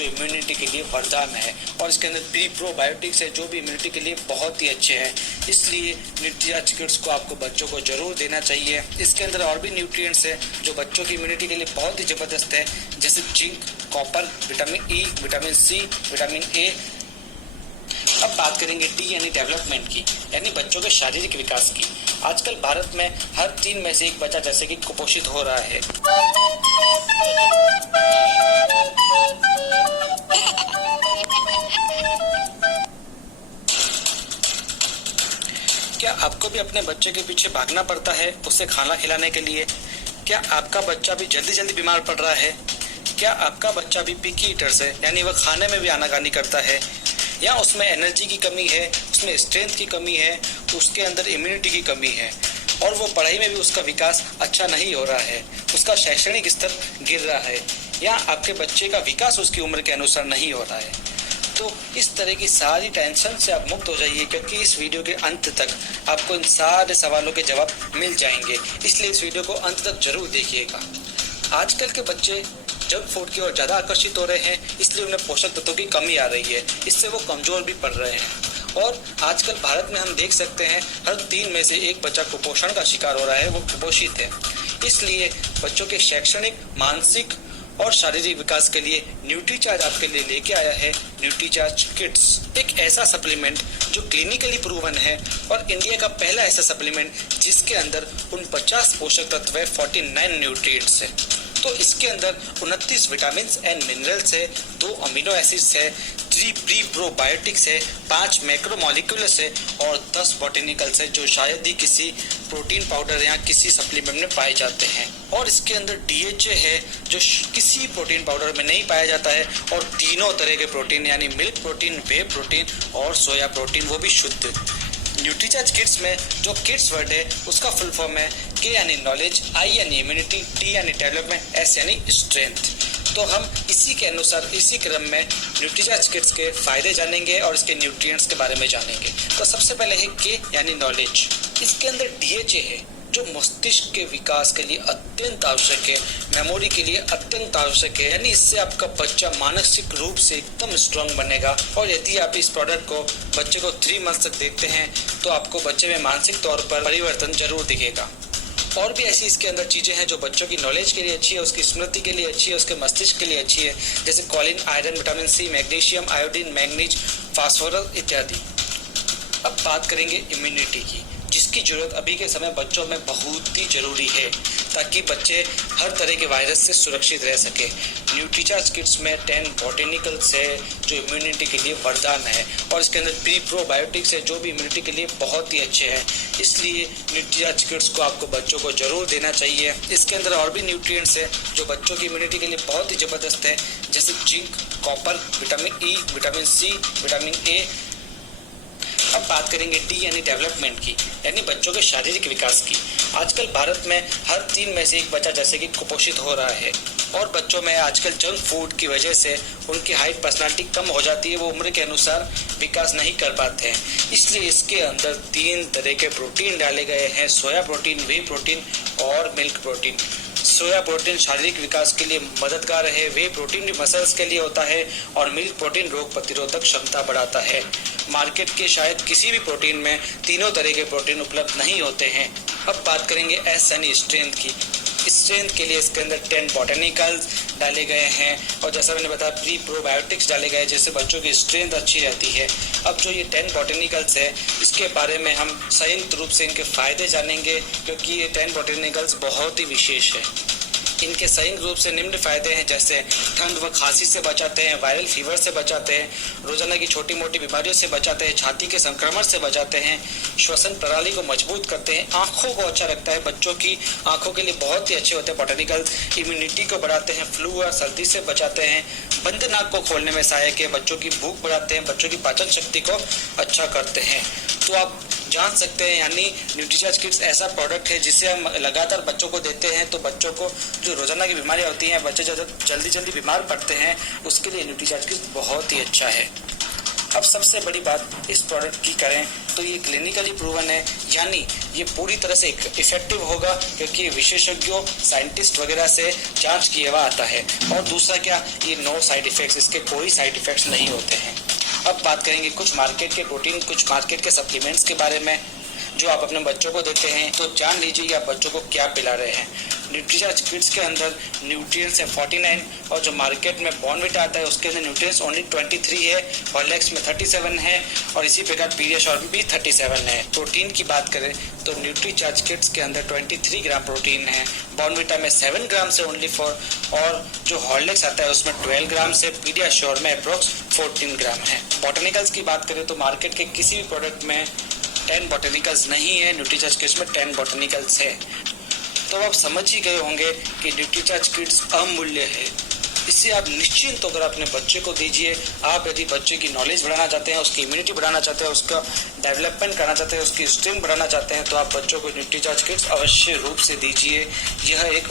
जो इम्यूनिटी के लिए वरदान है, और इसके अंदर प्री प्रोबायोटिक्स है जो भी इम्यूनिटी के लिए बहुत ही अच्छे हैं। इसलिए न्यूट्रीचार्ज किट्स को आपको बच्चों को जरूर देना चाहिए। इसके अंदर और भी न्यूट्रिएंट्स है जो बच्चों की इम्यूनिटी के लिए बहुत ही जबरदस्त है, जैसे zinc, copper, vitamin E, vitamin C, vitamin A. अब बात करेंगे डी यानी डेवलपमेंट की, यानी बच्चों के शारीरिक विकास की। आजकल भारत में हर 3 में से 1 बच्चा जैसे कि कुपोषित हो रहा है। क्या आपको भी अपने बच्चे के पीछे भागना पड़ता है उसे खाना खिलाने के लिए? क्या आपका बच्चा भी जल्दी जल्दी बीमार पड़ रहा है? क्या आपका बच्चा भी पिकी ईटर्स है, यानी वह खाने में भी आनाकानी करता है, या उसमें एनर्जी की कमी है, उसमें स्ट्रेंथ की कमी है, उसके अंदर इम्यूनिटी की कमी है, और वो पढ़ाई में भी उसका विकास अच्छा नहीं हो रहा है, उसका शैक्षणिक स्तर गिर रहा है, या आपके बच्चे का विकास उसकी उम्र के अनुसार नहीं हो रहा है? तो इस तरह की सारी टेंशन से आप मुक्त हो जाइए, क्योंकि इस वीडियो के अंत तक आपको इन सारे सवालों के जवाब मिल जाएंगे। इसलिए इस वीडियो को अंत तक जरूर देखिएगा। आजकल के बच्चे जंक फूड की ओर ज्यादा आकर्षित हो रहे हैं, इसलिए उन्हें पोषक तत्वों की कमी आ रही है, इससे वो कमजोर भी पड़ रहे हैं। और आजकल भारत में हम देख सकते हैं हर 3 में से 1 बच्चा कुपोषण का शिकार हो रहा है, वो कुपोषित है। इसलिए बच्चों के शैक्षणिक, मानसिक और शारीरिक विकास के लिए न्यूट्रीचार्ज आपके लिए लेके आया है न्यूट्रीचार्ज किड्स, एक ऐसा सप्लीमेंट जो क्लिनिकली प्रूवन है और इंडिया का पहला ऐसा सप्लीमेंट जिसके अंदर उन 50 पोषक तत्व है, 49 न्यूट्रिएंट्स है। तो इसके अंदर 29 विटामिन एंड मिनरल्स है, 2 अमीनो एसिड्स है, 3 प्री प्रोबायोटिक्स है, 5 मैक्रोमोलिक्यूल्स है और 10 बॉटेनिकल्स है जो शायद ही किसी प्रोटीन पाउडर या किसी सप्लीमेंट में पाए जाते हैं। और इसके अंदर DHA है जो किसी प्रोटीन पाउडर में नहीं पाया जाता है, और तीनों तरह के प्रोटीन यानी मिल्क प्रोटीन, वे प्रोटीन और सोया प्रोटीन, वो भी शुद्ध। न्यूट्रीचार्ज किड्स में जो किड्स वर्ड है उसका फुल फॉर्म है K यानी नॉलेज, I यानी इम्यूनिटी, T यानी डेवलपमेंट, S यानी स्ट्रेंथ। तो हम इसी के अनुसार इसी क्रम में न्यूट्रीचार्ज किड्स के फायदे जानेंगे और इसके न्यूट्रिएंट्स के बारे में जानेंगे। तो सबसे पहले है K यानी नॉलेज। इसके अंदर DHA है जो मस्तिष्क के विकास के लिए अत्यंत आवश्यक है, मेमोरी के लिए अत्यंत आवश्यक है, यानी इससे आपका बच्चा मानसिक रूप से एकदम स्ट्रांग बनेगा। और यदि आप इस प्रोडक्ट को बच्चे को 3 मंथ तक देखते हैं तो आपको बच्चे में मानसिक तौर पर परिवर्तन जरूर दिखेगा। और भी ऐसी इसके अंदर चीजें हैं जो बच्चों की नॉलेज के लिए अच्छी है, उसकी स्मृति के लिए अच्छी है, उसके मस्तिष्क के लिए अच्छी है, जैसे choline, iron, vitamin C, magnesium, iodine, manganese, phosphorus इत्यादि। अब बात करेंगे इम्यूनिटी की, जिसकी जरूरत अभी के समय बच्चों में बहुत ही जरूरी है ताकि बच्चे हर तरह के वायरस से सुरक्षित रह सके। न्यूट्रीचार्ज किट्स में 10 बॉटेनिकल्स है जो इम्यूनिटी के लिए वरदान है, और इसके अंदर प्री प्रोबायोटिक्स है जो भी इम्यूनिटी के लिए बहुत ही अच्छे हैं। इसलिए न्यूट्रीचार्ज किट्स को आपको बच्चों को जरूर देना चाहिए। इसके अंदर और भी न्यूट्रिएंट्स है जो बच्चों की इम्यूनिटी के लिए बहुत ही जबरदस्त है, जैसे zinc, copper, vitamin E, vitamin C, vitamin A. अब बात करेंगे डी यानी डेवलपमेंट की, यानी बच्चों के शारीरिक विकास की। आजकल भारत में हर 3 में से 1 बच्चा जैसे कि कुपोषित हो रहा है, और बच्चों में आजकल जंक फूड की वजह से उनकी हाइट, पर्सनालिटी कम हो जाती है, वो उम्र के अनुसार विकास नहीं कर पाते हैं। इसलिए इसके अंदर 3 तरह के प्रोटीन डाले गए हैं, सोया प्रोटीन, वे प्रोटीन और मिल्क प्रोटीन। सोया प्रोटीन शारीरिक विकास के लिए मददगार है, वे प्रोटीन भी मसल्स के लिए होता है, और मिल्क प्रोटीन रोग प्रतिरोधक क्षमता बढ़ाता है। मार्केट के शायद किसी भी प्रोटीन में तीनों तरह के प्रोटीन उपलब्ध नहीं होते हैं। अब बात करेंगे एस यानी स्ट्रेंथ की। स्ट्रेंथ के लिए इसके अंदर 10 बॉटेनिकल्स डाले गए हैं, और जैसा मैंने बताया प्री प्रोबायोटिक्स डाले गए जिससे बच्चों की स्ट्रेंथ अच्छी रहती है। अब जो ये 10 बॉटेनिकल्स है इसके बारे में हम संयुक्त रूप से इनके फायदे जानेंगे, क्योंकि ये 10 बॉटेनिकल्स बहुत ही विशेष है। इनके संयुक्त रूप से निम्न फायदे हैं, जैसे ठंड व खांसी से बचाते हैं, वायरल फीवर से बचाते हैं, रोजाना की छोटी मोटी बीमारियों से बचाते हैं, छाती के संक्रमण से बचाते हैं, श्वसन प्रणाली को मजबूत करते हैं, आंखों को अच्छा रखता है, बच्चों की आंखों के लिए बहुत ही अच्छे होते हैं बॉटेनिकल्स, इम्यूनिटी को बढ़ाते हैं, फ्लू और सर्दी से बचाते हैं, बंद नाक को खोलने में सहायक है, बच्चों की भूख बढ़ाते हैं, बच्चों की पाचन शक्ति को अच्छा करते हैं। तो आप जान सकते हैं, यानी न्यूट्रीचार्ज किट्स ऐसा प्रोडक्ट है जिसे हम लगातार बच्चों को देते हैं तो बच्चों को जो रोजाना की बीमारियां होती हैं, बच्चे जल्दी जल्दी बीमार पड़ते हैं, उसके लिए न्यूट्रीचार्ज किट्स बहुत ही अच्छा है। अब सबसे बड़ी बात इस प्रोडक्ट की करें तो ये क्लिनिकली प्रूवन है, यानी ये पूरी तरह से इफेक्टिव होगा क्योंकि विशेषज्ञों साइंटिस्ट वगैरह से जांच किया हुआ आता है। और दूसरा क्या, ये नो साइड इफेक्ट्स, इसके कोई साइड इफेक्ट्स नहीं होते हैं। अब बात करेंगे कुछ मार्केट के प्रोटीन, कुछ मार्केट के सप्लीमेंट्स के बारे में जो आप अपने बच्चों को देते हैं। तो जान लीजिए आप बच्चों को क्या पिला रहे हैं। न्यूट्रीचार्ज किड्स के अंदर न्यूट्रिएंट्स है 49 और जो मार्केट में बॉर्नविटा आता है उसके अंदर न्यूट्रिएंट्स ओनली 23 है, हॉर्लिक्स में 37 है और इसी प्रकार पीडियाश्योर में भी 37 है। प्रोटीन की बात करें तो न्यूट्रीचार्ज किड्स के अंदर 23 ग्राम प्रोटीन है, बॉर्नविटा में 7 ग्राम से ओनली और जो हॉर्लिक्स आता है उसमें 12 ग्राम से, पीडियाश्योर में अप्रोक्स 14 ग्राम है। बॉटनिकल्स की बात करें तो मार्केट के किसी भी प्रोडक्ट में 10 बॉटनिकल्स नहीं है, न्यूट्रीचार्ज किड्स में 10 बॉटनिकल्स है। तो आप समझ ही गए होंगे कि न्यूट्रीचार्ज किड्स अमूल्य है। इससे आप निश्चिंत होकर अपने बच्चे को दीजिए। आप यदि बच्चे की नॉलेज बढ़ाना चाहते हैं, उसकी इम्यूनिटी बढ़ाना चाहते हैं, उसका डेवलपमेंट करना चाहते हैं, उसकी स्ट्रेंथ बढ़ाना चाहते हैं तो आप बच्चों को न्यूट्रीचार्ज किड्स अवश्य रूप से दीजिए। यह एक